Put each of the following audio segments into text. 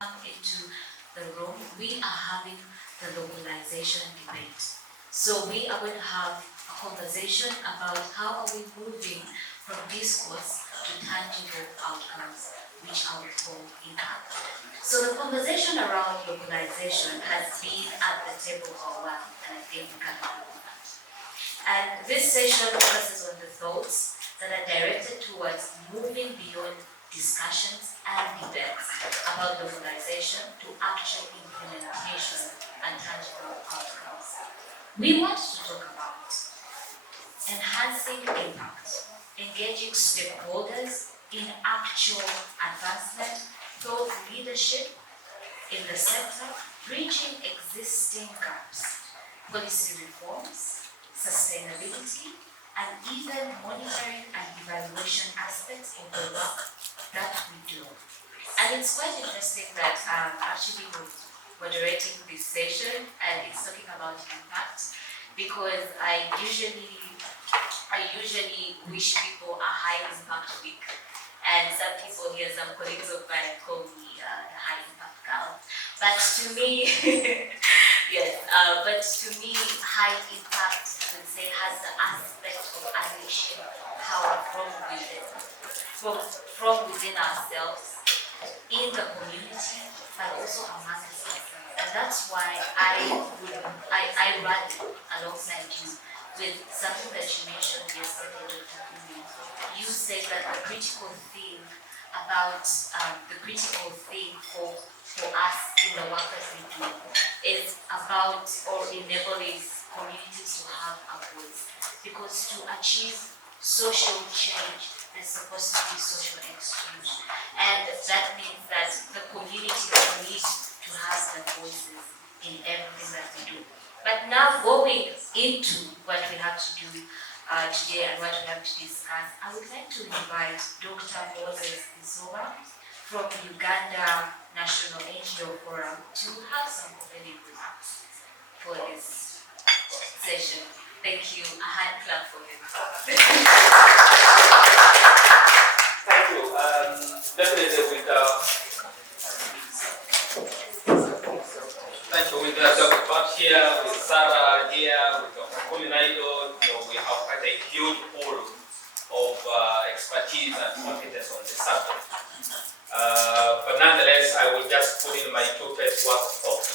into the room, we are having the localization debate. So we are going to have a conversation about how are we moving from discourse to tangible outcomes, which I would call impact. So the conversation around localization has been at the table for a while, and I think we can move on that. And this session focuses on the thoughts that are directed towards moving beyond discussions and debates about localization to actual implementation and tangible outcomes. We want to talk about enhancing impact, engaging stakeholders in actual advancement, thought leadership in the sector, bridging existing gaps, policy reforms, sustainability, and even monitoring and evaluation aspects of the work that we do. And it's quite interesting that I'm actually moderating this session, and it's talking about impact, because I usually wish people a high impact week, and some people here, some colleagues of mine call me the high impact girl. But to me, yes, but to me, high impact, I would say, has the aspect of unleashing power from within ourselves, in the community, but also among ourselves. And that's why I run alongside you with something that you mentioned yesterday, Dr. Kumi. You said that the critical thing for us in the work that we do is about or enabling communities to have a voice. Because to achieve social change, there's supposed to be social exchange. And that means that the communities need to have their voices in everything that we do. But now going into what we have to do today and what we have to discuss, I would like to invite Dr. Moses Isoba from Uganda National NGO Forum to have some opening remarks for this session. Thank you. A hand clap for him. Thank you. Definitely with thank you. With Dr. Bat here, with Sarah here, with Dr. Kulinaido, we have quite a huge pool of expertise and competence on this subject. But nonetheless, I will just put in my two-page worth of thought.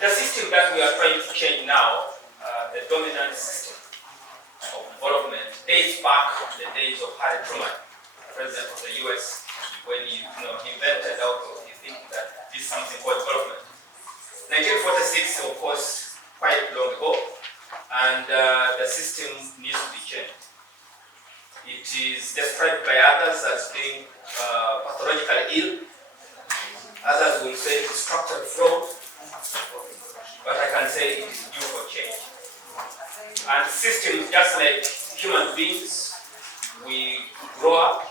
The system that we are trying to change now, the dominant system of development, dates back to the days of Harry Truman, President of the US, when he invented out of the thinking that this is something called development. 1946, of course, quite long ago, and the system needs to be changed. It is described by others as being pathologically ill. Others will say it's structural fraud, but I can say it is due for change. And systems, just like human beings, we grow up,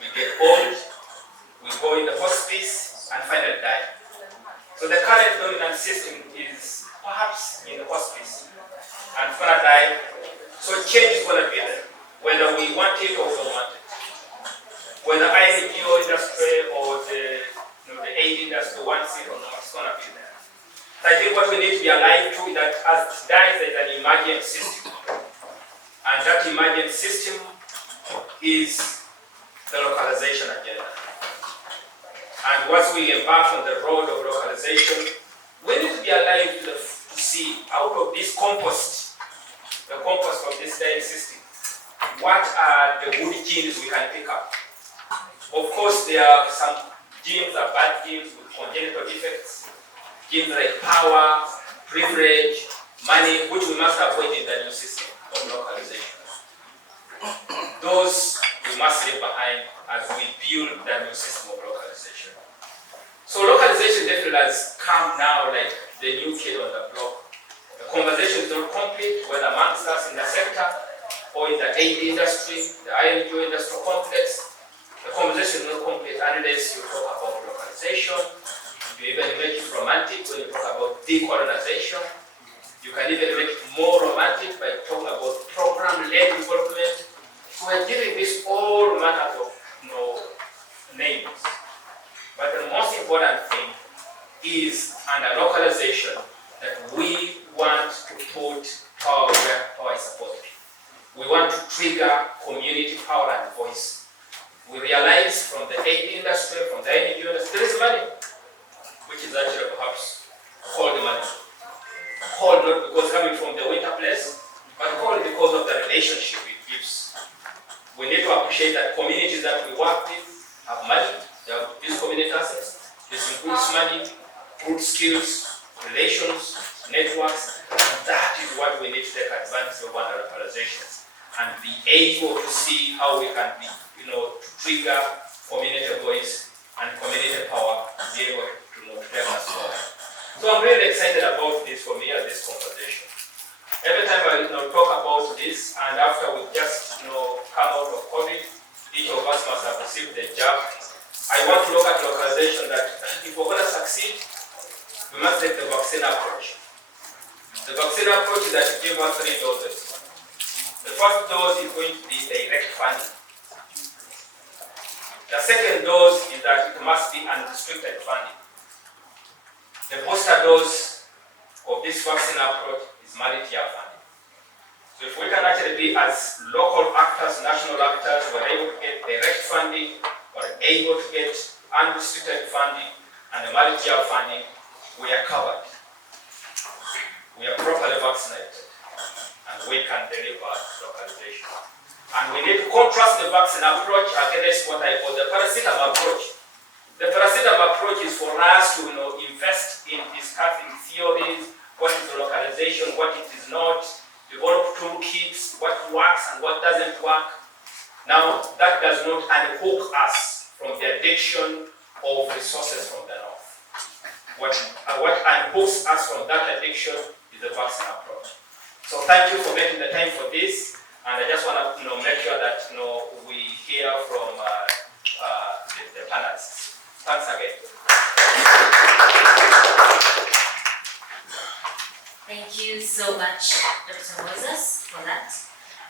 we get old, we go in the hospice, and finally die. So the current dominant system is perhaps in the hospice, and it's gonna die. So change is gonna be there, whether we want it or we don't want it. Whether INGO industry or the aid industry wants it or not, it's gonna be there. So I think what we need to be alive to is that as it dies, there's an emergent system. And that emergent system is the localization agenda. And once we embark on the road of localization, we need to be alive to see out of this compost, the compost of this dying system, what are the good genes we can pick up. Of course, there are some genes are bad genes with congenital defects, genes like power, privilege, money, which we must avoid in the new system of localization. Those we must leave behind as we build the new system of localization. So localization definitely has come now like the new kid on the block. The conversation is not complete, whether amongst us in the sector or in the aid industry, the INGO industrial complex. The conversation is not complete unless you talk about localization. You even make it romantic when you talk about decolonization. You can even make it more romantic by talking about program-led development. So we're giving this all manner of names. was coming from the winter place, but probably because of the relationship it gives. We need to appreciate that communities that we work with have money, they have these community assets. This includes money, root skills, relations, networks. That is what we need to take advantage of under localizations and be able to see how we can be, to trigger community voice and community power to be able to take us forward. So I'm really excited about this for me at this conversation. Every time I talk about this, and after we just come out of COVID, each of us must have received the jab. I want to look at localization that if we're going to succeed, we must take the vaccine approach. The vaccine approach is that it gives us 3 doses. The first dose is going to be direct funding. The second dose is that it must be unrestricted funding. The booster dose of this vaccine approach is multi-year funding. So if we can actually be as local actors, national actors, we're able to get direct funding, we're able to get unrestricted funding, and the multi-year funding, we are covered. We are properly vaccinated, and we can deliver localization. And we need to contrast the vaccine approach against what I call the paracetamol approach. The paracetamol approach is for us to invest in discussing theories, what is localization, what it is not, develop toolkits, what works and what doesn't work. Now, that does not unhook us from the addiction of resources from the north. What unhooks us from that addiction is the vaccine approach. So thank you for making the time for this, and I just want to make sure that we hear from the panelists. Thanks again. Thank you so much, Dr. Moses, for that.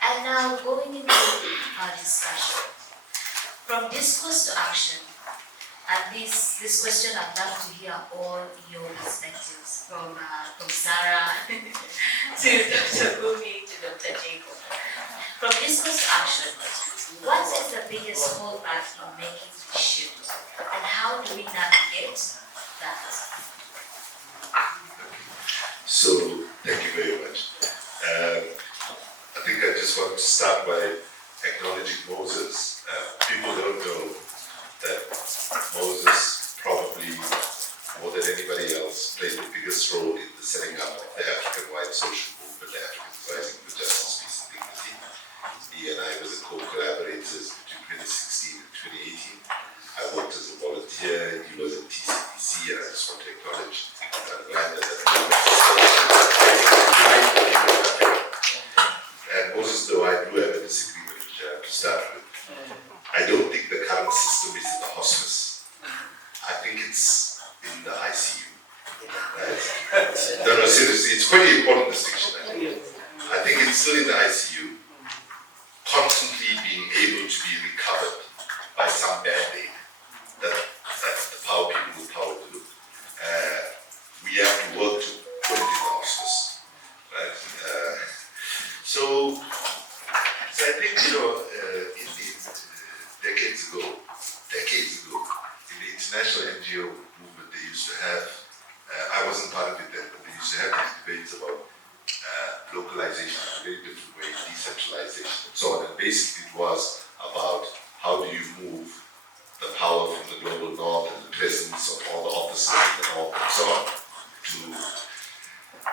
And now going into our discussion. From discourse to action, and this question I'd love to hear all your perspectives from Sarah to Dr. Gumi to Dr. Jacob. From discourse to action, what is the biggest holdback in making the shift, and how do we navigate that? So, thank you very much. I think I just want to start by acknowledging Moses. People don't know that Moses probably, more than anybody else, played the biggest role in the setting up of the African-wide social movement, the Africans Rising for Justice, Peace and Dignity. He and I were the co-collaborators between 2016 and 2018. I worked as a volunteer, he was at TCDC, and I just want to acknowledge and I'm glad that and Moses, though I do have a disagreement which I have to start with. I don't think the current system is in the hospice. I think it's in the ICU. Right? No, seriously, it's quite an important distinction. I think it's still in the ICU, constantly being able to be recovered by some band-aid. That's the power people with power do. We have to work to put it in the hospice. Right? So I think, in the decades ago, in the international NGO movement, they used to have, I wasn't part of it then, but they used to have these debates about localization in a very different way, decentralization, and so on. And basically it was about how do you move the power from the global north and the presence of all the offices in the north and so on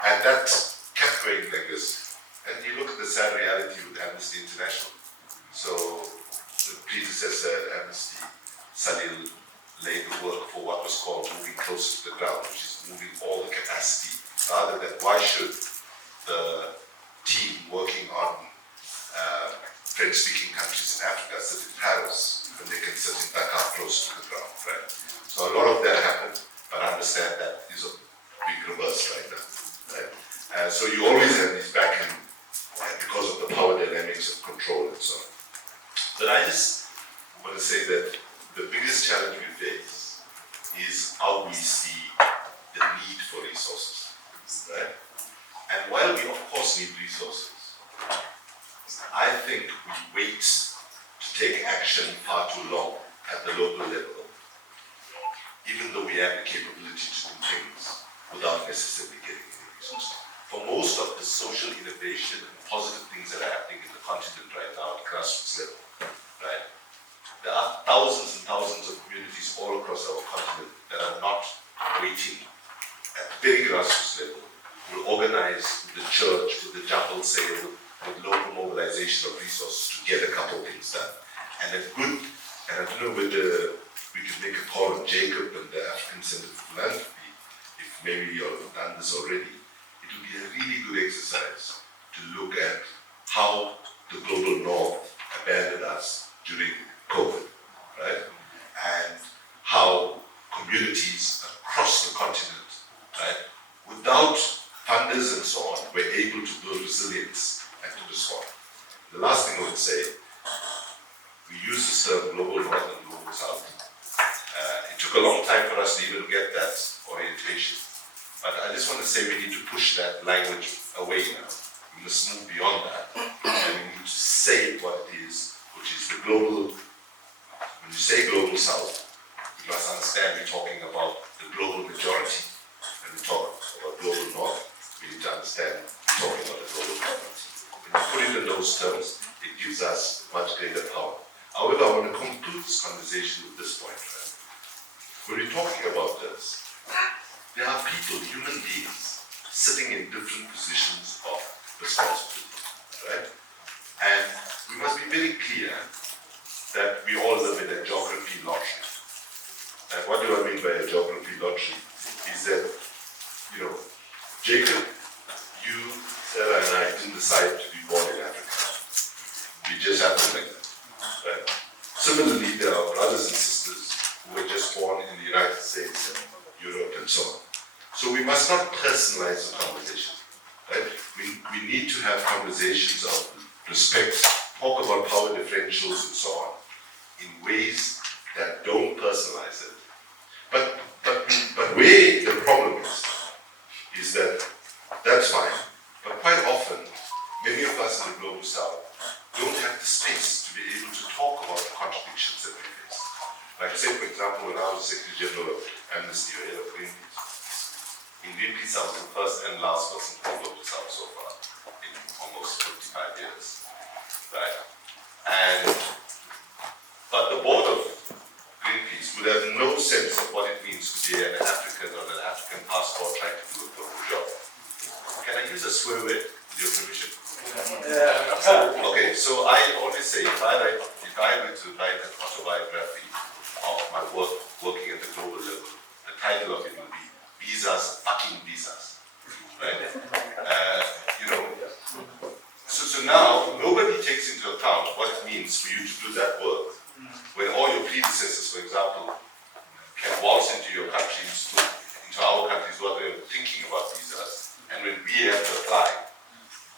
and that kept going like this. And you look at the sad reality with Amnesty International. So the predecessor at Amnesty, Salil, laid the work for what was called moving closer to the ground, which is moving all the capacity, rather than why should the team working on French-speaking countries in Africa sit in Paris when they can sit in Dakar close to the ground, right? So a lot of that happened, but understand that is being reversed right now, right? So you always have these back end because of the power dynamics of control and so on. But I just want to say that the biggest challenge we face is how we see the need for resources, right? And while we of course need resources, I think we wait to take action far too long at the local level, even though we have the capability to do things without necessarily getting any resources. for most of the social innovation and positive things that are happening in the continent right now at grassroots level, right? There are thousands and thousands of communities all across our continent that are not waiting at the very grassroots level, will organize with the church, with the jumble sale, with local mobilization of resources to get a couple things done. And I don't know whether we can make a call on Jacob and the African Center for Philanthropy, if maybe you all have done this already. It would be a really good exercise to look at how the global north abandoned us during COVID, right? And how communities across the continent, right, without funders and so on, were able to build resilience and to respond. The last thing I would say, we use this term global north and global south. It took a long time for us to even get that orientation. But I just want to say we need to push that language away now. We must move beyond that. And we need to say what it is, which is the global. When you say global south, you must understand we're talking about the global majority. When we talk about global north, we need to understand we're talking about the global minority. When we put it in those terms, it gives us much greater power. However, I want to conclude this conversation with this point, right? When we're talking about this, there are people, human beings, sitting in different positions of responsibility, right? And we must be very clear that we all live in a geography lottery. And what do I mean by a geography lottery? Is that, you know, Jacob, you, Sarah, and I didn't decide to be born in Africa. We just happened like that, right? Similarly, there are brothers and sisters who were just born in the United States and Europe and so on. So we must not personalize the conversation, right? We need to have conversations of respect, talk about power differentials and so on, in ways that don't personalize it. But where the problem is that that's fine. But quite often, many of us in the global south don't have the space to be able to talk about the contradictions that we face. Like say, for example, when I was Secretary General of Amnesty or head of Greenpeace, in Greenpeace I was the first and last person to go to South so far in almost 55 years, right? But the board of Greenpeace would have no sense of what it means to be an African on an African passport trying to do a global job. Can I use a swear word with your permission? Okay, so I always say if I were to write an autobiography of my work working at the global level, the title of it would be Visas, Fucking Visas, right? So now nobody takes into account what it means for you to do that work. When all your predecessors, for example, can waltz into your countries, into our countries, what they're thinking about visas, and when we have to apply,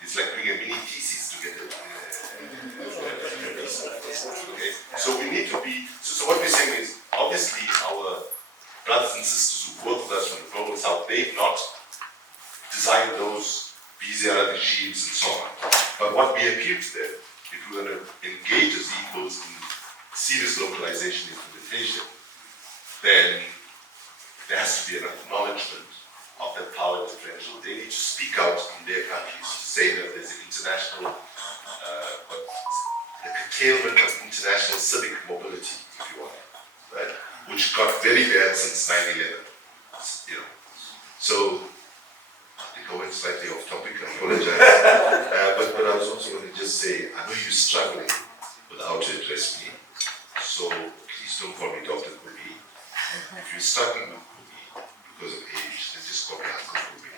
it's like doing a mini thesis to get a visa. Okay, so we need to be. So what we're saying is, obviously, our brothers and sisters who work with us from the global south, they've not designed those visa regimes and so on. But what we appeal to them, if we're going to engage as equals in serious localization implementation, then there has to be an acknowledgement of the power differential. They need to speak out in their countries to say that there's an international, the curtailment of international civic mobility, if you want, right? Which got very bad since 9/11, you know. So I think I went slightly off topic. I apologize. But I was also going to just say, I know you're struggling with how to address me. So please don't call me Dr. Kubi. If you're struggling with Kubi because of age, then just call me Uncle Kubi.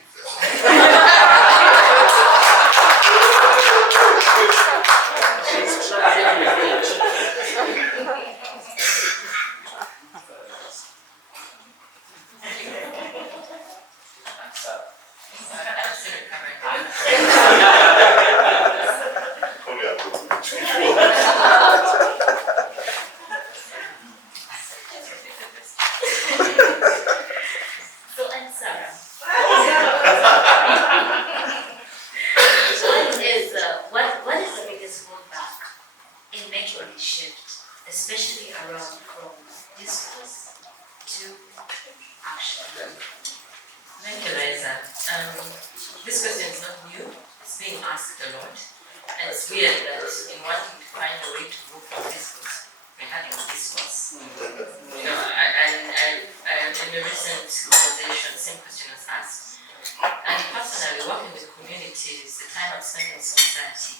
the Lord. And it's weird that in wanting to find a way to move from discourse, we're having discourse. You know, and in a recent conversation, same question was asked. And personally, working with communities, the time I've spent in society,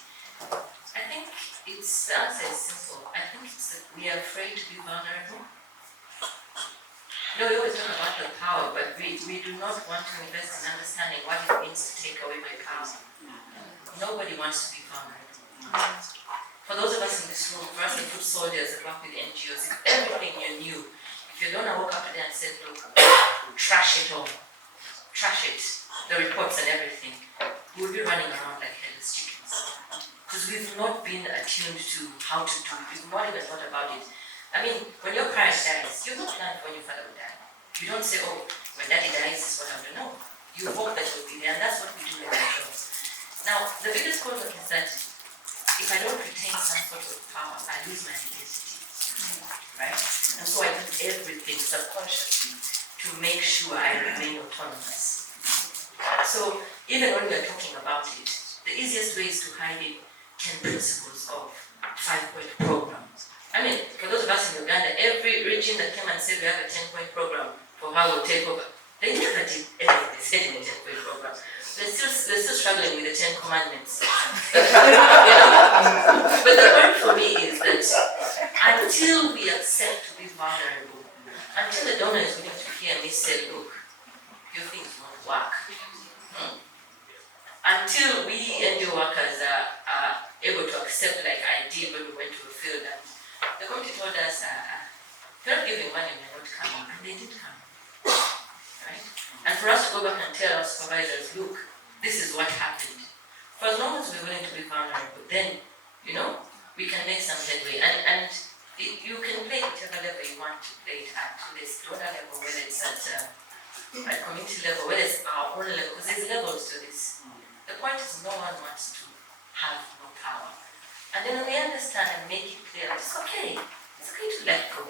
I think the answer is simple. I think it's that we are afraid to be vulnerable. No, we always talk about the power, but we do not want to invest in understanding what it means to take away my power. Nobody wants to be vulnerable. For those of us in this room, for us the foot soldiers that work with NGOs, if everything you knew, if you're going to walk up today and say, look, trash it all, trash it, the reports and everything, we'll be running around like headless chickens. Because we've not been attuned to how to do it, we've not even thought about it. I mean, when your parent dies, you don't plan when your father will die. You don't say, oh, when daddy dies, this is what I'll do. No. You hope that you'll be there, and that's what we do in our jobs. Now, the biggest problem is that if I don't retain some sort of power, I lose my identity. Right? And so I do everything subconsciously to make sure I remain autonomous. So even when we're talking about it, the easiest way is to hide it 10 principles of 5-point programs. I mean, for those of us in Uganda, every region that came and said we have a 10-point program for how we'll take over, they never did anything they said in the 10-point program. They're still struggling with the 10 commandments. But the point for me is that until we accept to be vulnerable, until the donor is willing to hear me say, look, your things won't work. Until we NGO workers are able to accept, like I did when we went to a field, and the committee told us, you're not giving money, we're not coming, and they did come. Right? And for us to go back and tell our supervisors, look, this is what happened. For as long as we're willing to be vulnerable, then, you know, we can make some headway. And you can play whichever level you want to play it at, whether it's donor level, whether it's at community level, whether it's our own level, because there's levels to this. The point is no one wants to have no power. And then when we understand and make it clear, it's okay. It's okay to let go,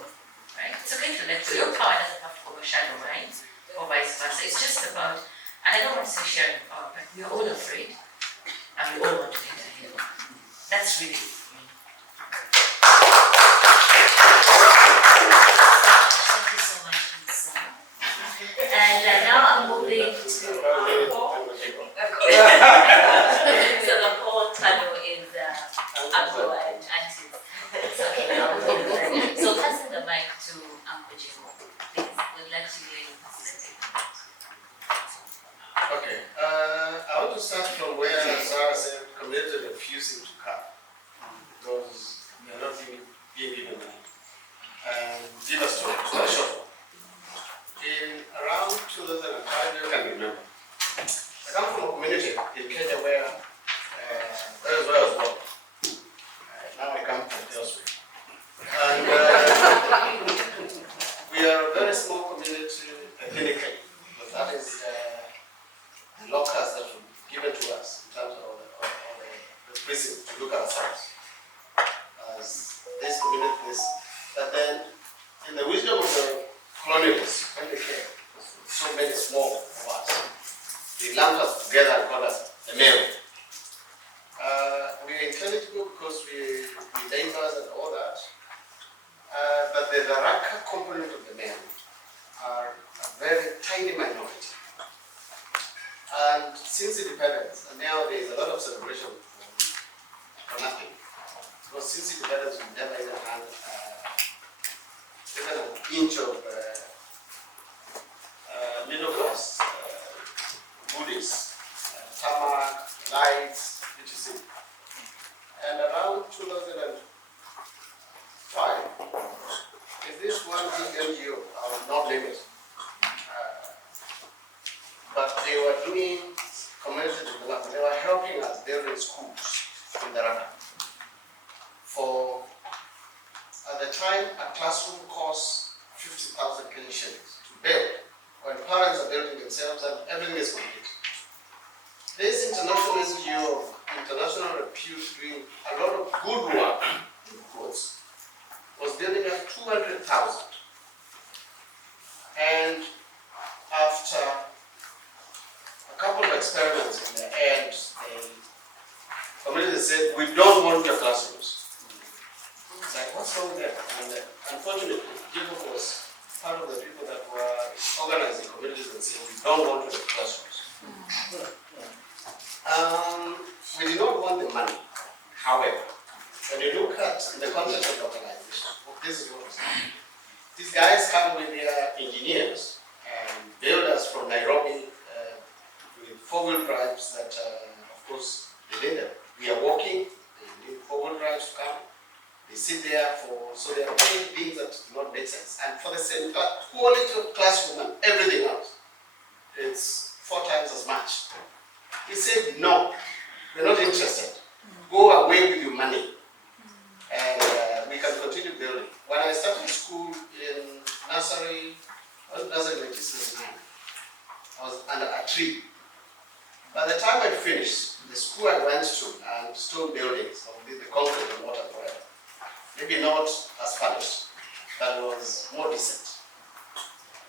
right? It's okay to let go. Your power doesn't have to overshadow mine, or vice versa. It's just about, and I don't want to say sharing power, but we're all afraid, and we all want to get ahead. That's really it for me. Thank you so much, Lisa. And now I'm moving to so the whole tunnel is Abdul and Auntie. So passing the mic to Uncle Jim, please. We'd like to hear your perspective. Okay, I want to start from where Sarah said community refusing to come because they are not being given money. Give us a short. In around 2005, you can remember, I come from a community in Kenya where that is where I was born. Now I come from elsewhere. And we are a very small community ethnically, but that is the locus that was given to us in terms of the prison to look at ourselves as this community, this. But then, in the wisdom of the colonialists, when they came, so many small of us, they lumped us together and called us the Mary. We are intelligible because we neighbors and all that, but the Raka component of the Mary are a very tiny minority. And since independence, and now there is a lot of celebration for nothing. Because since independence, we never even had even an inch of middle class goodies, tarmac, lights, etc. And around 2005, if this one big NGO, I will not name it, but they were doing community development. They were helping us building schools in the Rana. For, at the time, a classroom cost 50,000 Kenyan shillings to build, when parents are building themselves and everything is complete. This international NGO, international repute, doing a lot of good work, in quotes, was building at 200,000. And after a couple of experiments in the end, students said, we don't want your classrooms. It's like, what's wrong there? And unfortunately, people was part of the people that were organizing communities and saying, we don't want your classrooms. We did not want the money. However, when you look at the concept of localization, this is what was happening. These guys come with their engineers and builders from Nairobi with four-wheel drives that, of course, they need them. We are walking, they need four-wheel drives to come. They sit there so they are doing things that do not make sense. And for the same quality of classroom and everything else, it's 4 times as much. He said, no, we're not interested. Go away with your money. And we can continue building. When I started school in nursery 1979, I was under a tree. By the time I finished, the school I went to and stone buildings, with the concrete and water, whatever, maybe not as furnished, but it was more decent.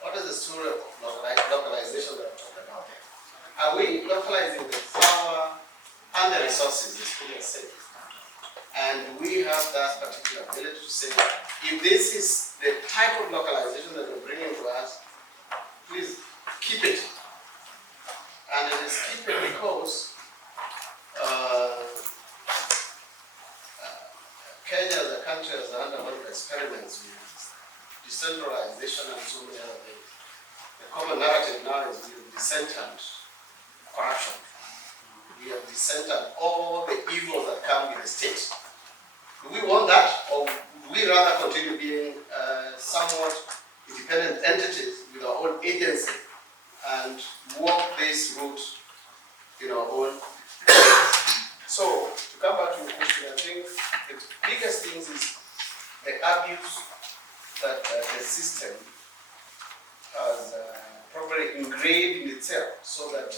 What is the story of localization that I'm talking about there? Are we localizing the power and the resources the students say? And we have that particular ability to say, if this is the type of localization that you're bringing to us, please keep it. And it is keep it because Kenya as a country has undergone experiments with decentralization and so many other things. The common narrative now is we have decentered corruption. We have decentered all the evils that come with the state. Do we want that, or would we rather continue being somewhat independent entities with our own agency and walk this route in our own? So, to come back to your question, I think the biggest thing is the abuse that the system has probably engraved in itself, so that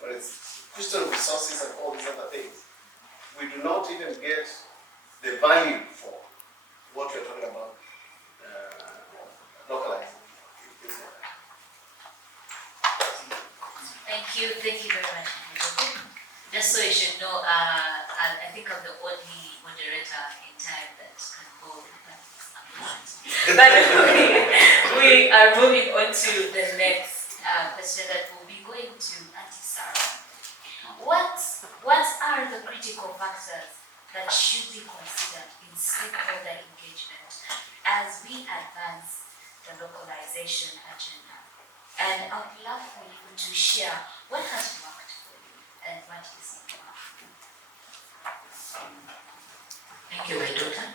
when it's question of resources and all these other things, we do not even get the value for what we're talking about localizing. Thank you very much. Just so you should know, I think I'm the only moderator in time that can hold the But we are moving on to the next question that will be going to Auntie Sarah. What are the critical factors that should be considered in stakeholder engagement as we advance the localization agenda? And I would love for you to share what has worked for you and what is not working. Thank you, my daughter.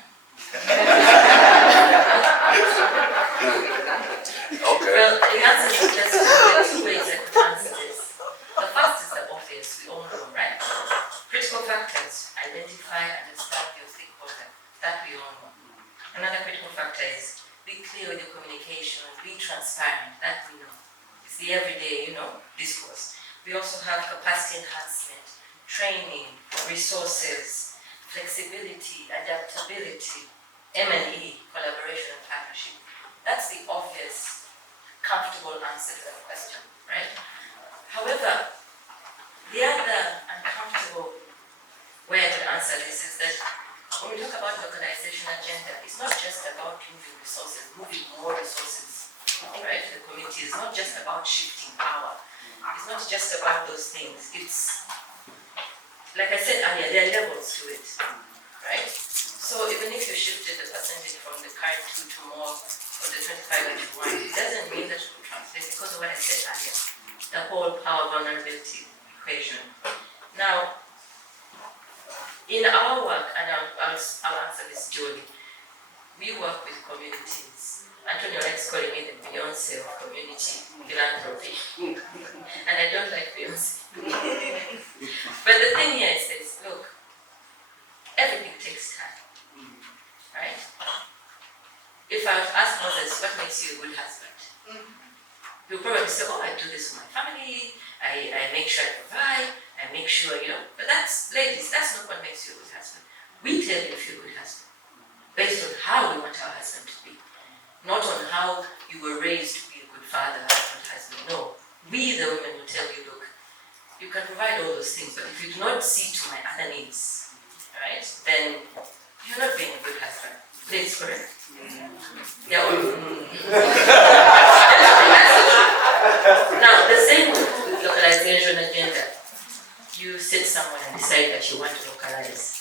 Okay. Well, in answer to this question, there are 2 ways I could answer this. The first is the obvious, we all know, right? Critical factors: identify, understand your stakeholder. That we all know. Another critical factor is be clear with your communication, be transparent. That we know. It's the everyday, discourse. We also have capacity enhancement, training, resources, flexibility, adaptability, M&E, collaboration and partnership. That's the obvious, comfortable answer to that question, right? However, the other uncomfortable way to answer this is that when we talk about localization agenda, it's not just about moving resources, moving more resources, right, to the community. It's not just about shifting power. It's not just about those things. It's, like I said earlier, there are levels to it, right? So even if you shifted the percentage from the current 2 to more of the 25 into 1, it doesn't mean that it will translate because of what I said earlier, the whole power vulnerability equation. Now, in our work, and I'll answer this Jody, we work with communities. Antonio likes calling me the Beyonce of community philanthropy. And I don't like Beyonce. But the thing here is this, look, everything takes time, right? If I were to ask Moses, what makes you a good husband? He'll probably say, oh, I do this with my family, I make sure I provide, I make sure, but that's, ladies, that's not what makes you a good husband. We tell you if you're a good husband, based on how we want our husband to be, not on how you were raised to be a good father, husband, husband. No, we the women will tell you, look, you can provide all those things, but if you do not see to my other needs, right, then you're not being a good husband. Please, correct? Yeah. Now, the same with localization agenda. You sit somewhere and decide that you want to localize.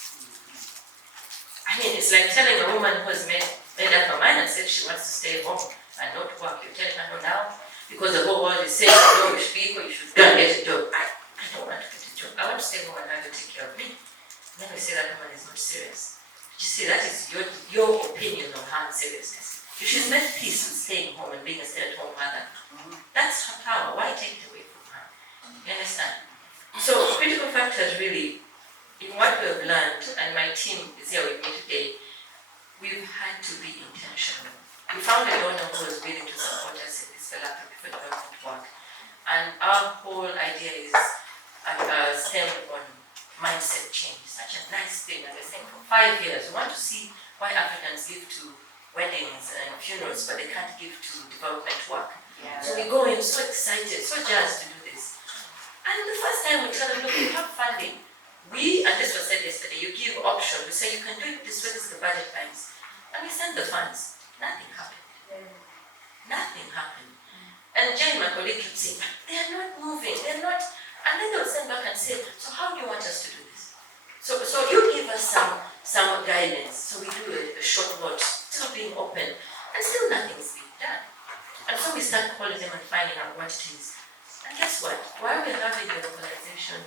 I mean, it's like telling a woman who has made up her mind and said she wants to stay home and not work. You're telling her no now because the whole world is saying, no, you should be equal, you should go and get a job. I don't want to get a job. I want to stay home and have you take care of me. And then we say that woman is not serious. You see, that is your opinion on her seriousness. If she's made peace with staying home and being a stay-at-home mother, that's her power. Why take it away from her? You understand? So critical factors really, in what we have learned, and my team is here with me today, we've had to be intentional. We found a donor who was willing to support us in this development work. And our whole idea is stemmed on mindset change. Such a nice thing, as I think, for 5 years. We want to see why Africans give to weddings and funerals, but they can't give to development work. Yeah. So we go in so excited, so jazzed to do this. And the first time we tell them, look, we have funding. And this was said yesterday, you give options. We say you can do it this way, this is the budget lines. And we send the funds. Nothing happened. Nothing happened. And Jane, my colleague, kept saying, they're not moving, they're not. And then they'll send back and say, so how do you want us to do this? So you give us some guidance. So we do a short note, still being open, and still nothing's being done. And so we start calling them and finding out what it is. And guess what? While we're having the localization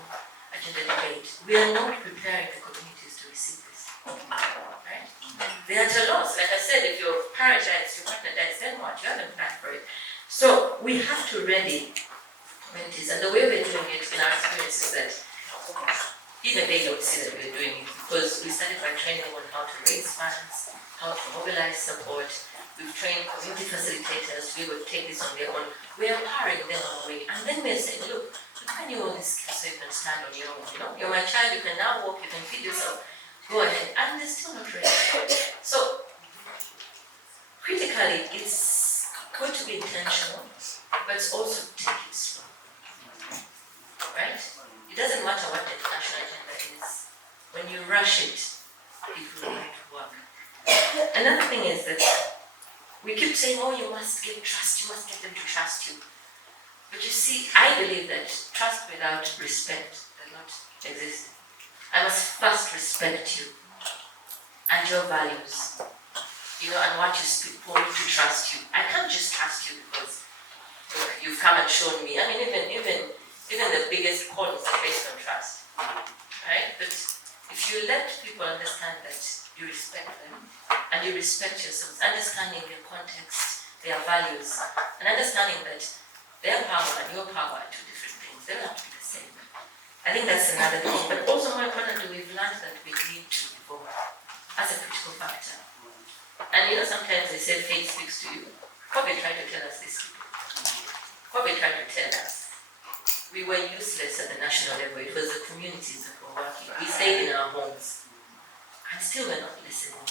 agenda debate, we are not preparing the communities to receive this. Right? They are at a loss. Like I said, if your parent dies, your partner dies, then what? You haven't planned for it. So we have to ready communities. And the way we're doing it in our experience is that even they don't see that we're doing it, because we started by training on how to raise funds, how to mobilize support. We've trained community facilitators. We will take this on their own. We're empowering them on the way. And then we're saying, look, you can do all these skills so you can stand on your own. You know, you're my child, you can now walk, you can feed yourself. Go ahead. And they're still not ready. So, critically, it's good to be intentional, but it's also take it slow. Right? It doesn't matter what the national agenda is. When you rush it, it will not work. Another thing is that we keep saying, oh, you must get trust, you must get them to trust you. But you see, I believe that trust without respect does not exist. I must first respect you and your values, and what you speak for me to trust you. I can't just trust you because you've come and shown me. I mean, even the biggest calls are based on trust, right? But if you let people understand that you respect them and you respect yourselves, understanding their context, their values, and understanding that their power and your power are two different things. They don't have to be the same. I think that's another thing. But also more importantly, we've learned that we need to evolve as a critical factor. And sometimes they say faith speaks to you. COVID tried to tell us this. COVID tried to tell us we were useless at the national level. It was the communities that were working. We stayed in our homes. And still we're not listening.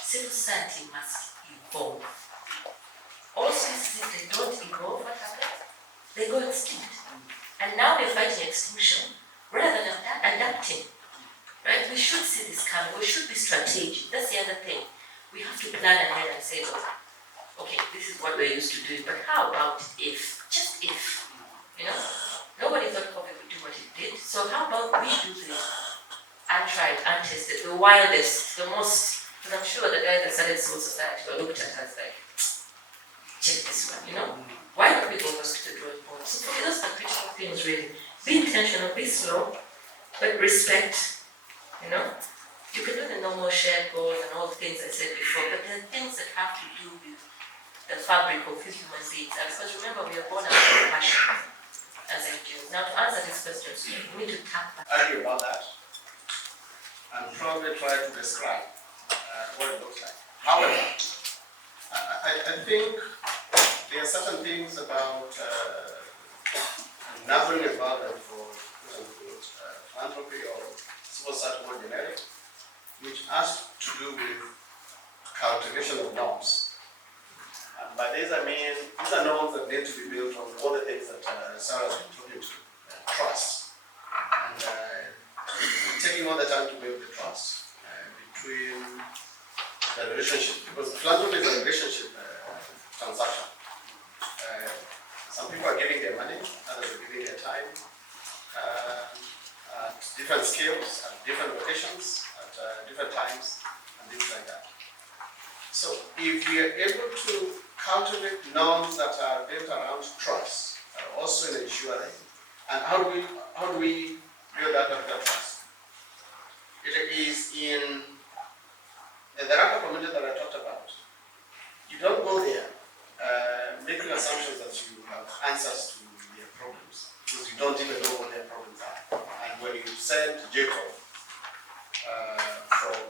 Civil society must evolve. All species, if they don't evolve, what happens? They go extinct. And now we're fighting extinction rather than adapting. Right? We should see this coming. We should be strategic. That's the other thing. We have to plan ahead and say, look, okay, this is what we're used to doing, but how about if? Just if. Nobody thought COVID would do what it did. So how about we do this? Untried, untested, the wildest, the most, because I'm sure the guys that started civil society were looked at as like, check this one, Why don't we go back to the drawing board? So for those are critical things really. Be intentional, be slow, but respect, You can do the normal shared goals and all the things I said before, but there are things that have to do with the fabric of who human beings are. Because remember, we are born out of passion as NGOs. Now to answer these questions, we need to tap back. Argue about that and probably try to describe what it looks like. However, I think there are certain things about nurturing environment for philanthropy or civil society more generic, which has to do with cultivation of norms. And by this I mean, these are norms that need to be built on all the things that Sarah's been talking to. Trust. And take taking all the time to build the trust between the relationship, because philanthropy is a relationship transaction. Some people are giving their money, others are giving their time at different scales, at different locations, at different times, and things like that. So if we are able to cultivate norms that are built around trust, also in ensuring, and how do we build that trust? It is in the Raka community that I talked about. You don't go there making assumptions that you have answers to their problems, because you don't even know what their problems are. And when you send Jacob from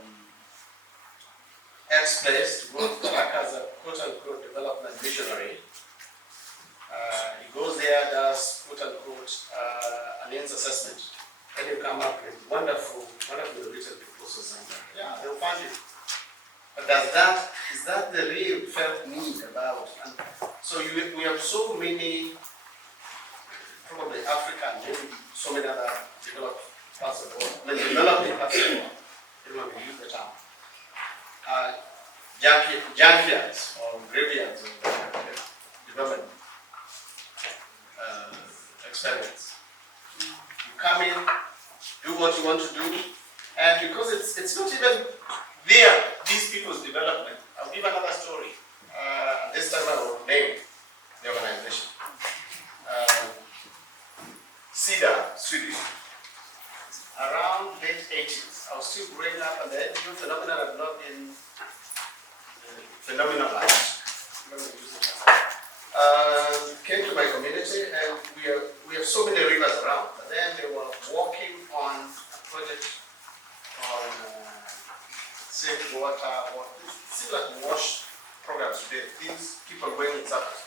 X place to go to Raka as a quote-unquote development missionary, he goes there, does quote-unquote an needs assessment, and you come up with wonderful written proposals, and yeah, they'll fund you. But is that the real felt need about? And so we have so many, probably Africa and maybe so many other developed parts of the world, developing parts of the world, even when we use the term, junkyards or graveyards of development experiments. You come in, do what you want to do, and because it's not even there, these people's development. I'll give another story. This time I will name the organization. CEDA, Swedish. Around late 80s, I was still growing up, and the NGO phenomenon had not been phenomenalized. Came to my community, and we have so many rivers around. But then they were working on a project on safe water, or similar to wash programs today. Things keep on going in circles.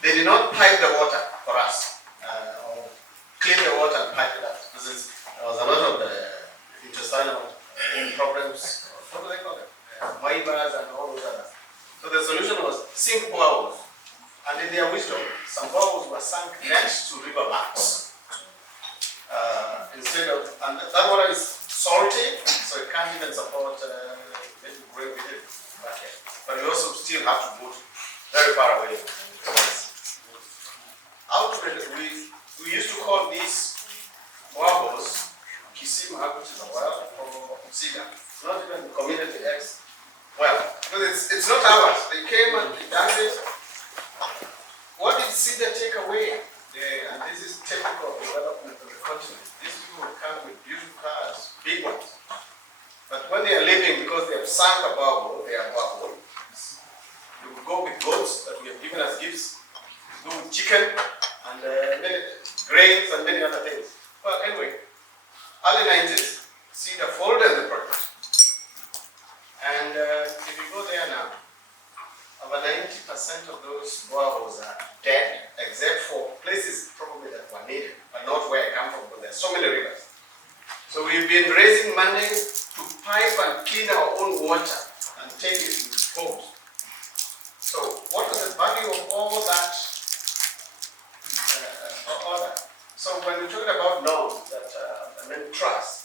They did not pipe the water for us, or clean the water and pipe it up. Because there was a lot of intestinal problems, what do they call it? Moibas and all those others. So the solution was sink boreholes. And in their wisdom, some boreholes were sunk next to river banks. Instead of, and that water is salty, so it can't even support maybe growing with it. But you also still have to go very far away. We used to call these boreholes Kisima, which is a well, or Sida. It's not even the community X well, because it's not ours. They came and they done it. What did Sida take away? And this is typical of development of the continent. These people will come with beautiful cars, big ones. But when they are living, because they have sunk a borehole, they are borehole. You will go with goats that we have given as gifts. You go with chicken and many grains and many other things. Well, anyway, early 90s, Sida folded the project. And if you go there now, over 90% of those boreholes are dead, except for places probably that were needed, but not where I come from, because there are so many rivers. So we've been raising money to pipe and clean our own water and take it to homes. So what was the value of all that? So when we're talking about norms, that trust,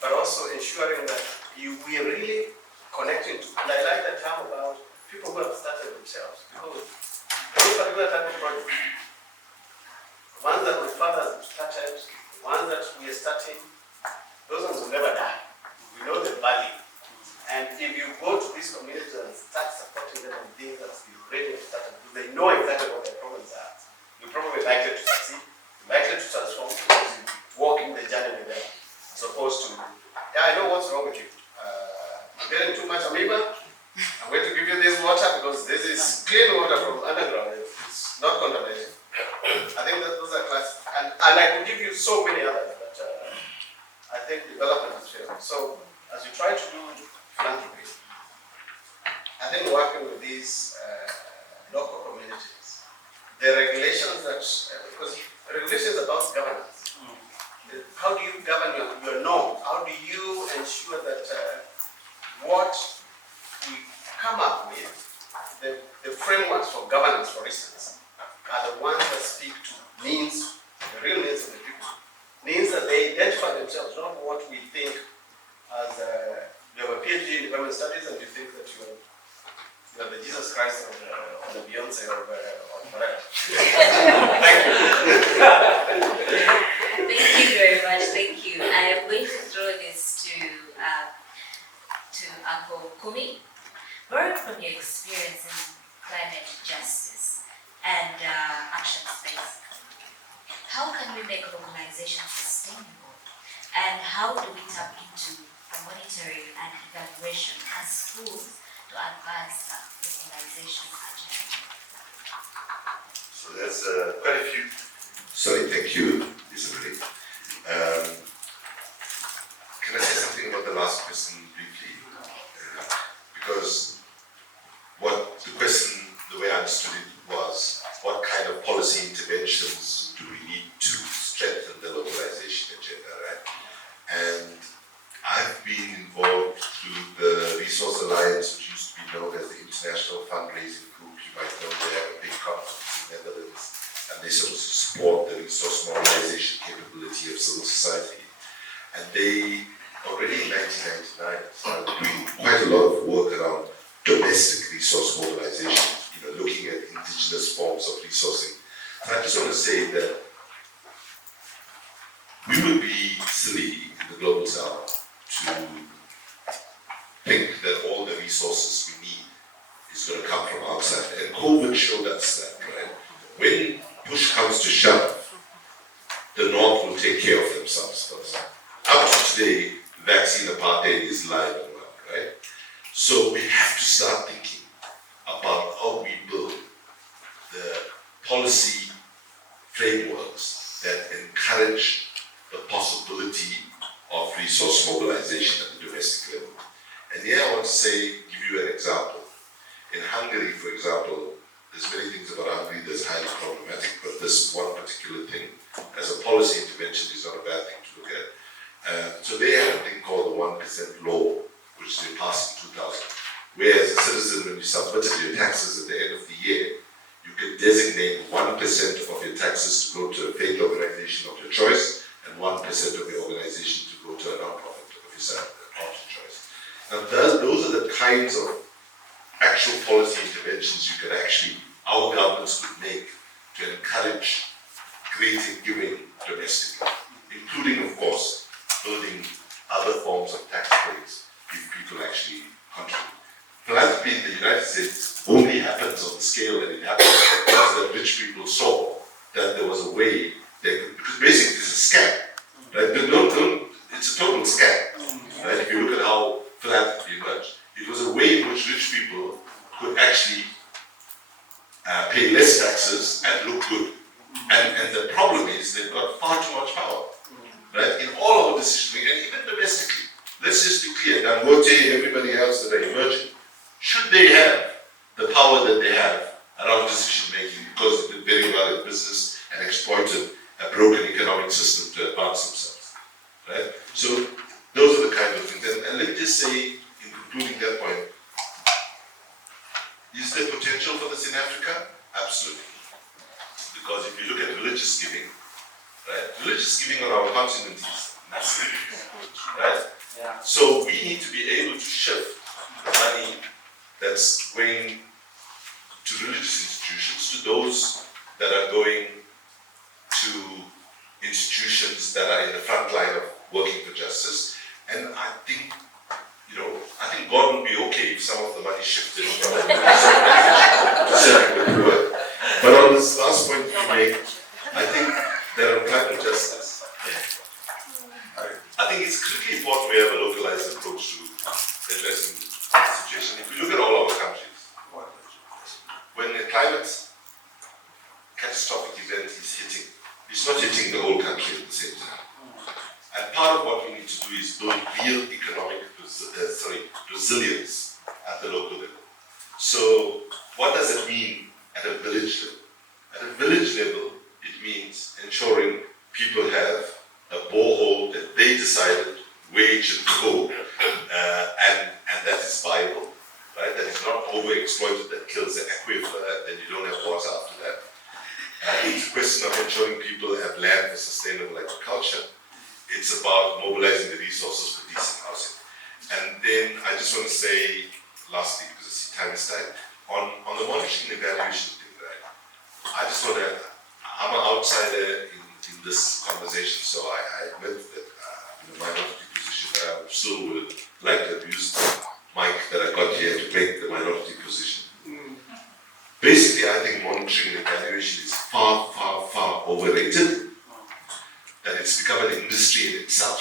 but also ensuring that we are really connecting to, and I like the term about people who have started themselves, because those particular type of projects, the ones that my father started, the ones that we are starting, those ones will never die. We know the value. And if you go to these communities and start supporting them on things that you already started, they know exactly what their problems are. You're probably likely to succeed, you're likely to transform, because you're walking the journey with them, as opposed to, yeah, I know what's wrong with you. You're getting too much amoeba. I'm going to give you this water because this is clean water from underground. It's not contaminated. I think that those are classic. And I could give you so many others that I think development has failed. So as you try to do philanthropy, I think working with these local communities, the regulations that, because regulations about governance, how do you govern your norm? How do you ensure that what we come up with, the frameworks for governance, for instance, are the ones that speak to needs, the real needs of the people, that reason you think that you are the Jesus Christ or the Beyonce or whatever. Thank you. Thank you very much. Thank you. I am going to throw this to Uncle Kumi. Borrowing from your experience in climate justice and action space, how can we make localization sustainable? And how do we tap into the monitoring and evaluation as tools to advance the localization agenda? So there's quite a few. Sorry, thank you, Isabel. Can I say something about the last question briefly? Because what the question, the way I understood it, was what kind of policy interventions do we need to strengthen the localization agenda, right? And I've been involved through the Resource Alliance, which used to be known as the International Fundraising Group. You might know they have a big conference in the Netherlands, and they sort of support the resource mobilization capability of civil society. And they already in 1999 started doing quite a lot of work around domestic resource mobilization, looking at indigenous forms of resourcing. So I just want to say that we would be silly in the global south to think that all the resources we need is going to come from outside. And COVID showed us that, right? When push comes to shove, the North will take care of themselves first. Up to today, vaccine apartheid is live and well, right? So we have to start thinking about how we build the policy frameworks that encourage the possibility of resource mobilization at the domestic level. And here I want to say, give you an example. In Hungary, for example, there's many things about Hungary that's highly problematic, but this one particular thing, as a policy intervention, is not a bad thing to look at. So they have a thing called the 1% law, which they passed in 2000, where as a citizen, when you submitted your taxes at the end of the year, you could designate 1% of your taxes to go to a faith organization of your choice, and 1% of your organization to go to a non-profit of your choice. Now those are the kinds of actual policy interventions you can actually, our governments could make to encourage greater giving domestically, including, of course, building other forms of tax breaks if people actually contribute. Philanthropy in the United States only happens on the scale that it happens because the rich people saw that there was a way they could, because basically it's a scam, right? It's a total scam, right? If you look at how philanthropy emerged, it was a way in which rich people could actually pay less taxes and look good. And the problem is they've got far too much power, right? In all our decision making, and even domestically. Let's just be clear, Dangote, everybody else that are emerging, should they have the power that they have around decision making because they did very well in business and exploited a broken economic system to advance themselves, right? So those are the kind of things. And let me just say, in concluding that point, is there potential for this in Africa? Absolutely. Because if you look at religious giving, right? Religious giving on our continent is massive, right? Yeah. So we need to be able to shift the money that's going to religious institutions to those that are going to institutions that are in the front line of working for justice. And I think God would be okay if some of the money shifted from to serving the poor. But on this last point you make, I think that on climate justice, I think it's critically important we have a localized approach to addressing the situation. If we look at all our countries, when a climate catastrophic event is hitting, it's not hitting the whole country at the same time. And part of what we need to do is build real economic resilience at the local level. So what does it mean at a village level? At a village level, it means ensuring people have a borehole that they decided where it should go, and that is viable, right? That is not overexploited, that kills the aquifer, then you don't have water after that. It's a question of ensuring people have land for sustainable agriculture. It's about mobilizing the resources for decent housing. And then I just want to say, lastly, because I see time is tight, on the monitoring and evaluation thing, right? I just want to, I'm an outsider in this conversation, so I admit that in a minority position, I still would like to have used the mic that I got here to make the minority position. Basically, I think monitoring and evaluation is far, far, far overrated, that it's become an industry in itself,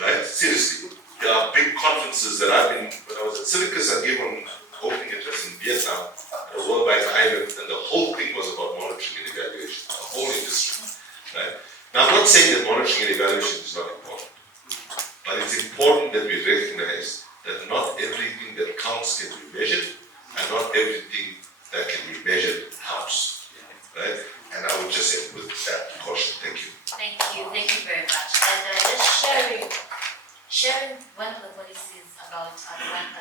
right? Seriously. There are big conferences that I've been, when I was at Civicus, I gave one opening address in Vietnam, at a World Bank Island, and the whole thing was about monitoring and evaluation, the whole industry, right? Now, I'm not saying that monitoring and evaluation is not important, but it's important that we recognize that not everything that counts can be measured, and not everything that can be measured helps, right? And I would just end with that caution. Thank you. Thank you very much. And just sharing one of the policies about the 1%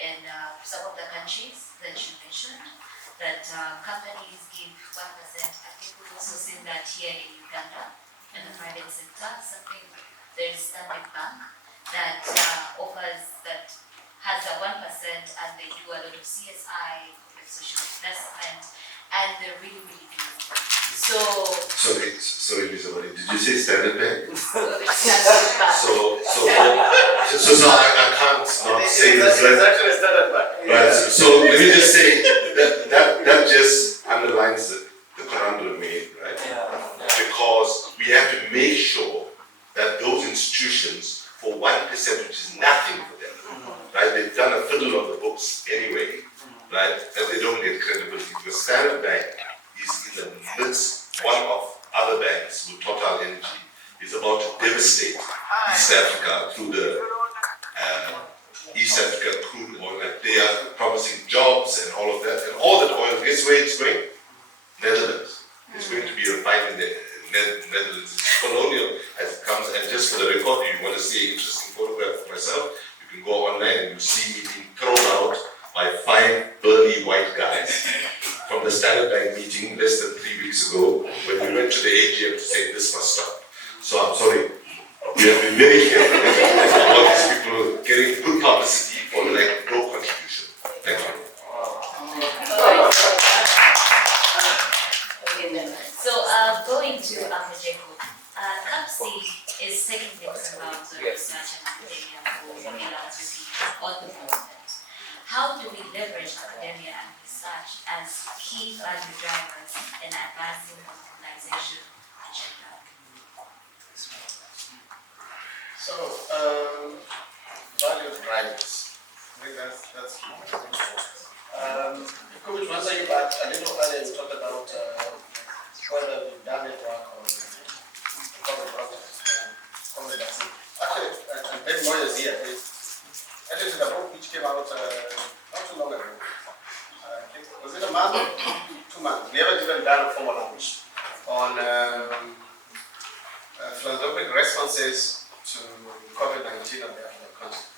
in some of the countries that you mentioned, that companies give 1%. I think we've also seen that here in Uganda, in the private sector, there is Standard Bank that has a 1% and they do a lot of CSI, social investment, and they're really, really good. So Sorry, Ms. Amani, did you say Standard Bank? Standard Bank. So I can't not say this, It's actually a Standard Bank. right? So let me just say that just underlines the conundrum made, right? Because we have to make sure that those institutions, for 1%, which is nothing for them, right? They've done a fiddle of the books anyway, right? And they don't get credibility. Because Standard Bank is in the midst, one of other banks, with Total Energy, is about to devastate East Africa through the East Africa crude oil. Like they are promising jobs and all of that. And all that oil, guess where it's going? Netherlands. It's going to be refined in the Netherlands. It's colonial as it comes. And just for the record, if you want to see an interesting photograph of myself, you can go online and you see me being thrown out by 5 burly white guys from the Standard Bank meeting less than 3 weeks ago when we went to the AGM to say this must stop. So I'm sorry, we have been very careful about these people getting good publicity for like no contribution. Thank you. So going to Jacob, CAPC is taking things around the research and academia for philanthropy on the movement. How do we leverage academia and research as key value drivers in advancing the localization agenda? So, value drivers. I think that's could we answer you back a little earlier? We talked about whether we've done it work or COVID vaccine. Actually, Ben Moyer is here. Actually, the book which came out not too long ago. Was it a month or 2 months? We haven't even done a formal launch on philanthropic responses to COVID-19 on the African continent.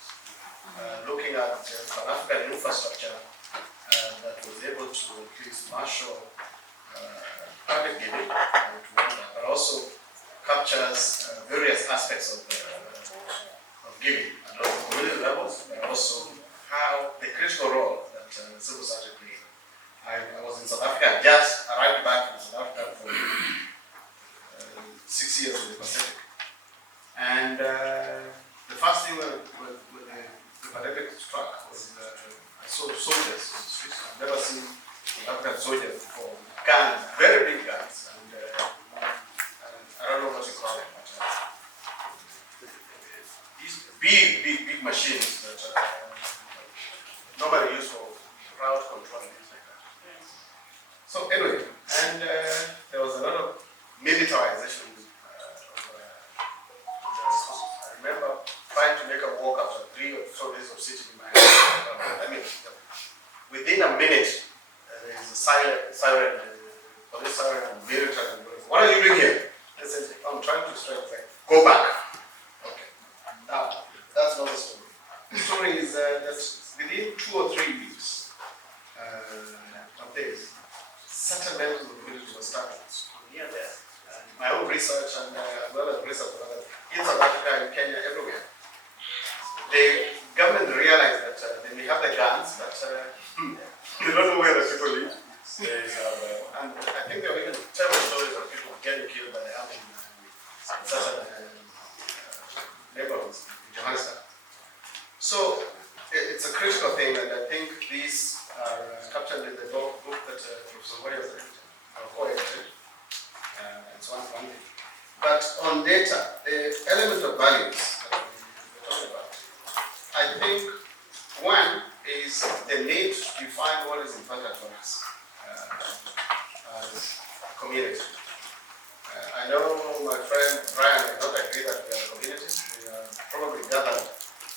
Looking at the Pan-African infrastructure that was able to increase martial private giving, but also captures various aspects of giving at local community levels, but also how the critical role that civil society plays. I was in South Africa, just arrived back in South Africa for 6 years in the Pacific. And the first thing when the pandemic struck was I saw soldiers on the streets. I've never seen South African soldiers before. Guns, very big guns. And I don't know what you call it, but these big machines that normally used for crowd control and things like that. So anyway, and there was a lot of militarization of I remember trying to make a walk after 3 or 4 days of sitting in my house. I mean, within a minute, there is a siren, police siren, and military. What are you doing here? I said, I'm trying to strike. Like, go back. Okay. Now, that's not the story. The story is that within 2 or 3 weeks of this, certain members of the village were starting near there. My own research and as well as research of others in South Africa and Kenya, everywhere. Professor Boy was co-edited. It's one thing. But on data, the element of values that we're talking about, I think one is the need to define what is important to us as a community. I know my friend Brian will not agree that we are a community. We are probably gathered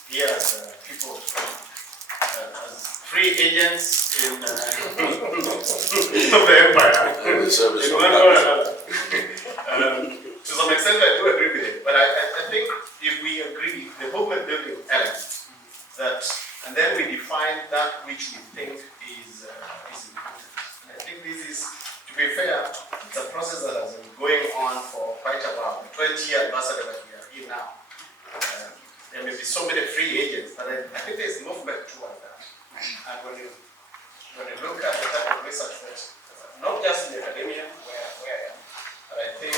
here as people, as free agents in of the empire. In one or another. To some extent, I do agree with it, but I think if we agree, the movement building element, that, and then we define that which we think is important. I think this is, to be fair, it's a process that has been going on for quite a while. The 20-year anniversary that we are in now. There may be so many free agents, but I think there's movement toward that. And when you look at the type of research that, not just in the academia, where I am, but I think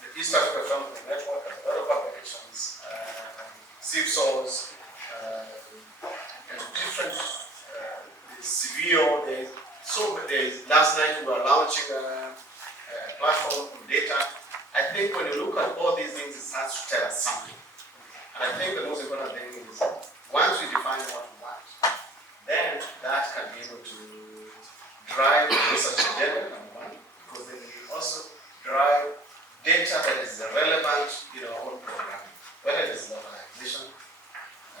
the East Africa Family Network and other publications, CIFSOs, and different, the severe, last night we were launching a platform on data. I think when you look at all these things, it starts to tell us something. And I think the most important thing is, once we define what we want, then that can be able to drive the research agenda, number one, because then we also drive data that is relevant in our own program, whether it is localization.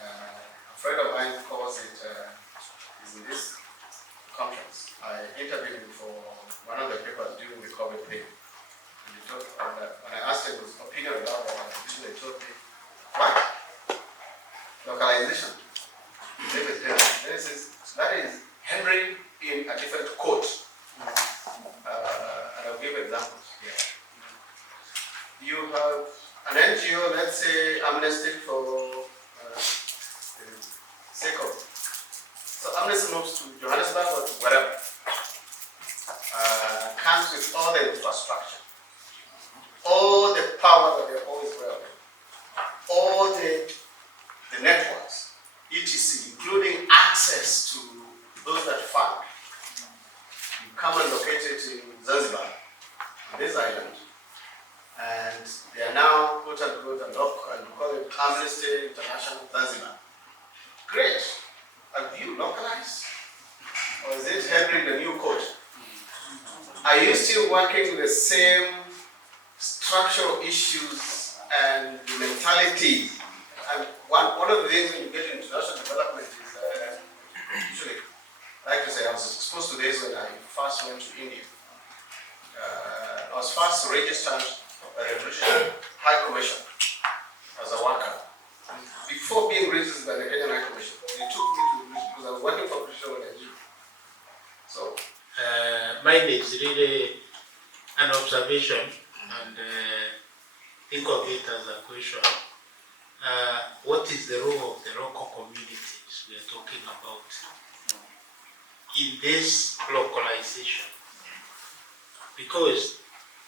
A friend of mine calls it, is in this conference. I interviewed him for one of the papers during the COVID thing. And he told, when I asked him his opinion about localization, he told me, what? Localization. Then he says, that is Henry in a different court. And I'll give examples here. You have an NGO, let's say Amnesty for sake of. So Amnesty moves to Johannesburg or to wherever. Comes with all the infrastructure, all the power that they're always wearing, all the networks, etc., including access to those that fund. You come and locate it in Zanzibar, on this island, and they are now quote unquote and call it Amnesty International Zanzibar. Great. Have you localized? Or is it Henry the new court? Are you still working the same structural issues and the mentality? And one of the things when you get into international development is usually, like I say, I was exposed to this when I first went to India. I was first registered by the British High Commission as a worker. Before being registered by the Kenyan High Commission, they took me to British because I was working for British Nigeria. So. Mine is really an observation, and think of it as a question. What is the role of the local communities we are talking about in this localization? Because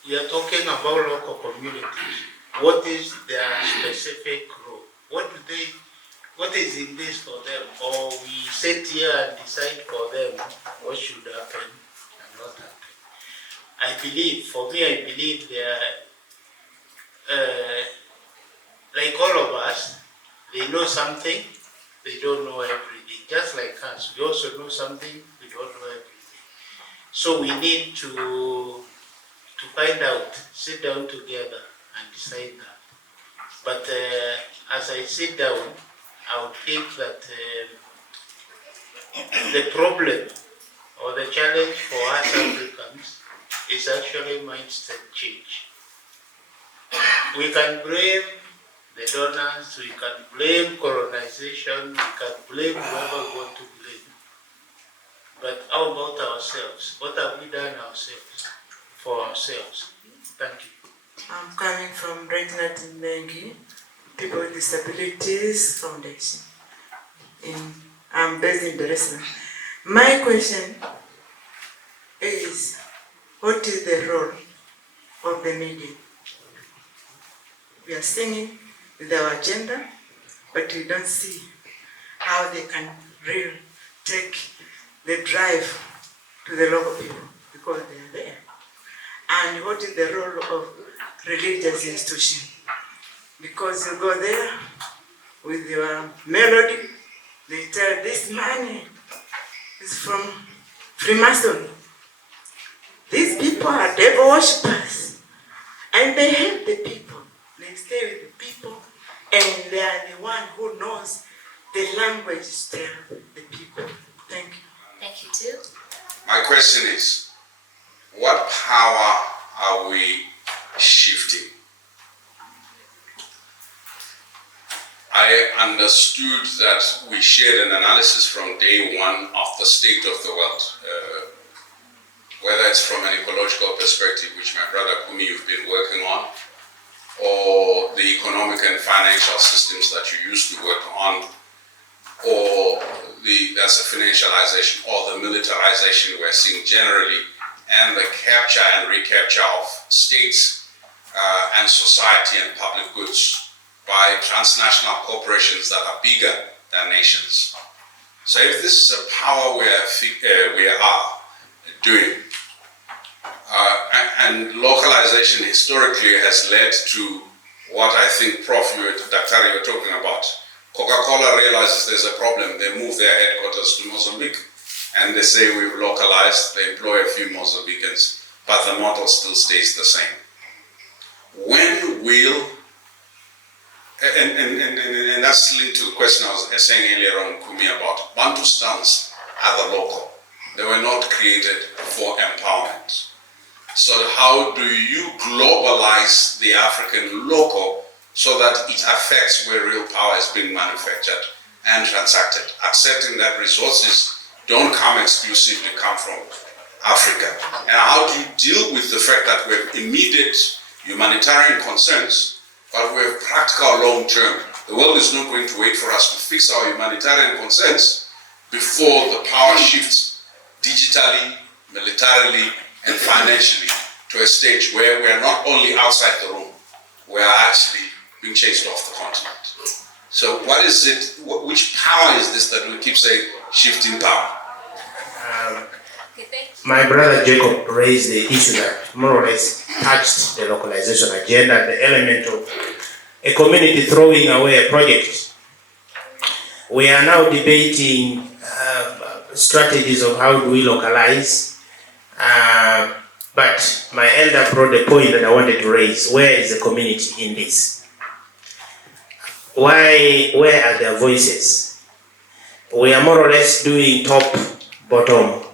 we are talking about local communities. What is their specific role? What is in this for them? Or we sit here and decide for them what should happen and not happen. I believe they are, like all of us, they know something, they don't know everything. Just like us, we also know something, we don't know everything. So we need to find out, sit down together and decide that. But as I sit down, I would think that the problem or the challenge for us Africans is actually mindset change. We can blame the donors, we can blame colonization, we can blame whoever we want to blame. But how about ourselves? What have we done ourselves for ourselves? Thank you. I'm coming from Reginald Mengi, People with Disabilities Foundation. I'm based in Dar es Salaam. My question is, what is the role of the media? We are singing with our agenda, but we don't see how they can really take the drive to the local people because they are there. And what is the role of religious institution? Because you go there with your melody, they tell this money is from Freemason. These people are devil worshippers, and they help the people. They stay with the people, and they are the one who knows the language to tell the people. Thank you. Thank you too. My question is, what power are we shifting? I understood that we shared an analysis from day one of the state of the world, whether it's from an ecological perspective, which my brother Kumi you've been working on, or the economic and financial systems that you used to work on, or that's a financialization, or the militarization we're seeing generally, and the capture and recapture of states and society and public goods by transnational corporations that are bigger than nations. So if this is a power we are doing, and localization historically has led to what I think Prof. Dr. you're talking about. Coca-Cola realizes there's a problem, they move their headquarters to Mozambique, and they say we've localized, they employ a few Mozambicans, but the model still stays the same. When will, and that's linked to the question I was saying earlier on, Kumi, about Bantustans are the local. They were not created for empowerment. So how do you globalize the African local so that it affects where real power is being manufactured and transacted, accepting that resources don't exclusively come from Africa? And how do you deal with the fact that we have immediate humanitarian concerns, but we have practical long-term? The world is not going to wait for us to fix our humanitarian concerns before the power shifts digitally, militarily, and financially to a stage where we are not only outside the room, we are actually being chased off the continent. So what is it, which power is this that we keep saying shifting power? My brother Jacob raised the issue that more or less touched the localization agenda, the element of a community throwing away a project. We are now debating strategies of how do we localize, but my elder brought the point that I wanted to raise. Where is the community in this? Where are their voices? We are more or less doing top-bottom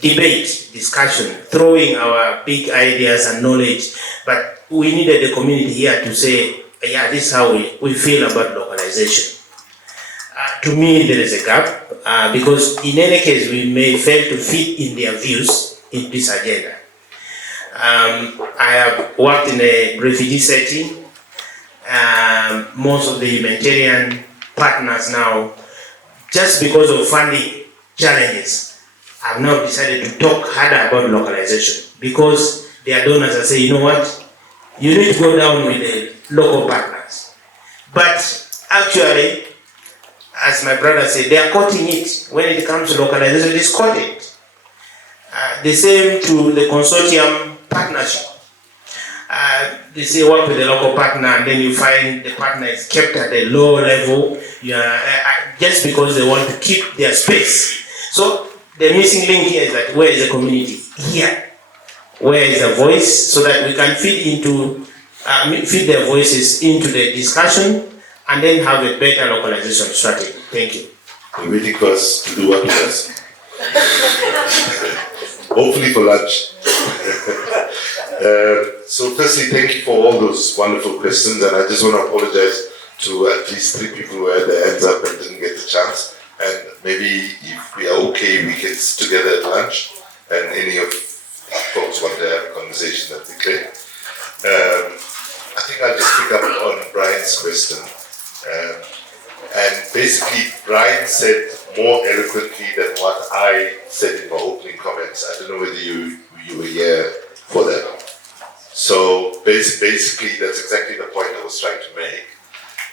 debate, discussion, throwing our big ideas and knowledge, but we needed the community here to say, yeah, this is how we feel about localization. To me, there is a gap, because in any case, we may fail to fit in their views in this agenda. I have worked in a refugee setting. Most of the humanitarian partners now, just because of funding challenges, have now decided to talk harder about localization, because their donors are saying, you know what, you need to go down with the local partners. But actually, as my brother said, they are quoting it. When it comes to localization, it is quoted. The same to the consortium partnership. They say work with the local partner, and then you find the partner is kept at a low level, just because they want to keep their space. So the missing link here is that where is the community? Here. Where is the voice, so that we can feed their voices into the discussion, and then have a better localization strategy. Thank you. We're waiting for us to do what with us. Hopefully for lunch. So firstly, thank you for all those wonderful questions, and I just want to apologize to at least 3 people who had their hands up and didn't get the chance. And maybe if we are okay, we can sit together at lunch, and any of folks want to have a conversation that we clear. I think I'll just pick up on Brian's question. And basically, Brian said more eloquently than what I said in my opening comments. I don't know whether you were here for that. So basically, that's exactly the point I was trying to make,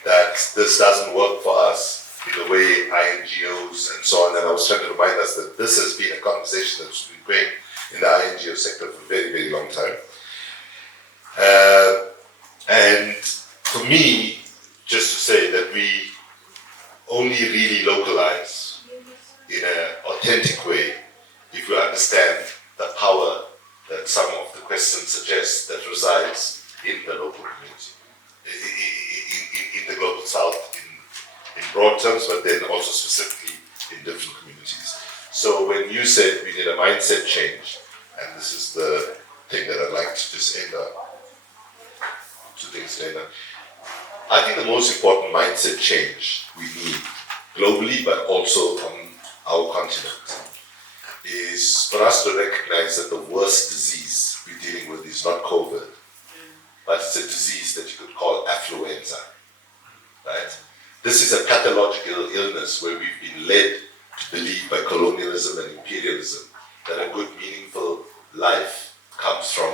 that this doesn't work for us in a way INGOs and so on, and I was trying to remind us that this has been a conversation that's been going in the INGO sector for a very, very long time. And for me, just to say that we only really localize in an authentic way if we understand the power that some of the questions suggest that resides in the local community, in the global south, in broad terms, but then also specifically in different communities. So when you said we need a mindset change, and this is the thing that I'd like to just end on, two things, Lena. I think the most important mindset change we need globally, but also on our continent, is for us to recognize that the worst disease we're dealing with is not COVID, but it's a disease that you could call affluenza, right? This is a pathological illness where we've been led to believe by colonialism and imperialism that a good, meaningful life comes from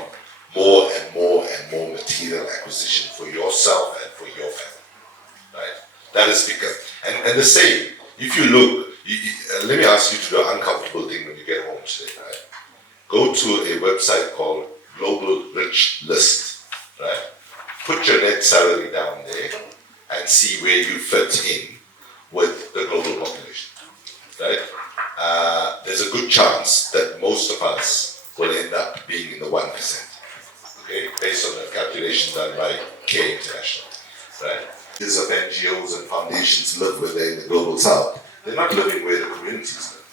more and more and more material acquisition for yourself and for your family, right? That has become, and the same, if you look, let me ask you to do an uncomfortable thing when you get home today, right? Go to a website called Global Rich List, right? Put your net salary down there and see where you fit in with the global population, right? There's a good chance that most of us will end up being in the 1%. Okay, based on a calculation done by K International, right? These of NGOs and foundations live where they're in the global south. They're not living where the communities live,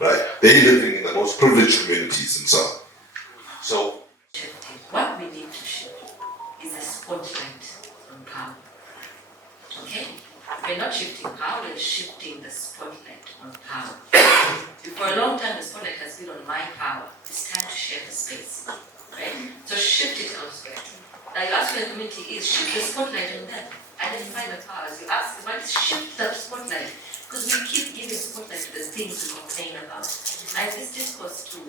right? They're living in the most privileged communities and so on. So, what we need to shift is a spotlight on power. Okay? We're not shifting power, we're shifting the spotlight on power. For a long time, the spotlight has been on my power. It's time to share the space. Right? So shift it elsewhere. Now you ask where the community is, shift the spotlight on them. Identify the powers. You ask, why shift the spotlight? Because we keep giving spotlight to the things we complain about. Like this discourse to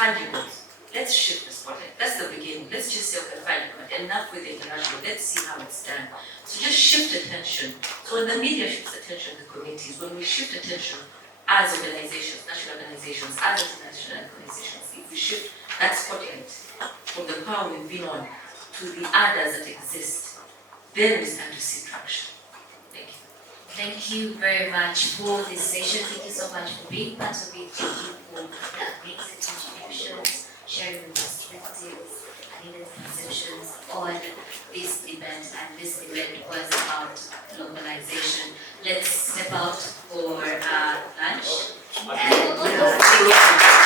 tangibles. Let's shift the spotlight. That's the beginning. Let's just say, okay, fine, enough with the international. Let's see how it's done. So just shift attention. So when the media shifts attention to the communities, when we shift attention as organizations, national organizations, as international organizations, if we shift that spotlight from the power we've been on to the others that exist, then we start to see traction. Thank you. Thank you very much for this session. Thank you so much for being part of it. Thank you for amazing contributions, sharing perspectives and even perceptions on this event. And this event was about localization. Let's step out for lunch. And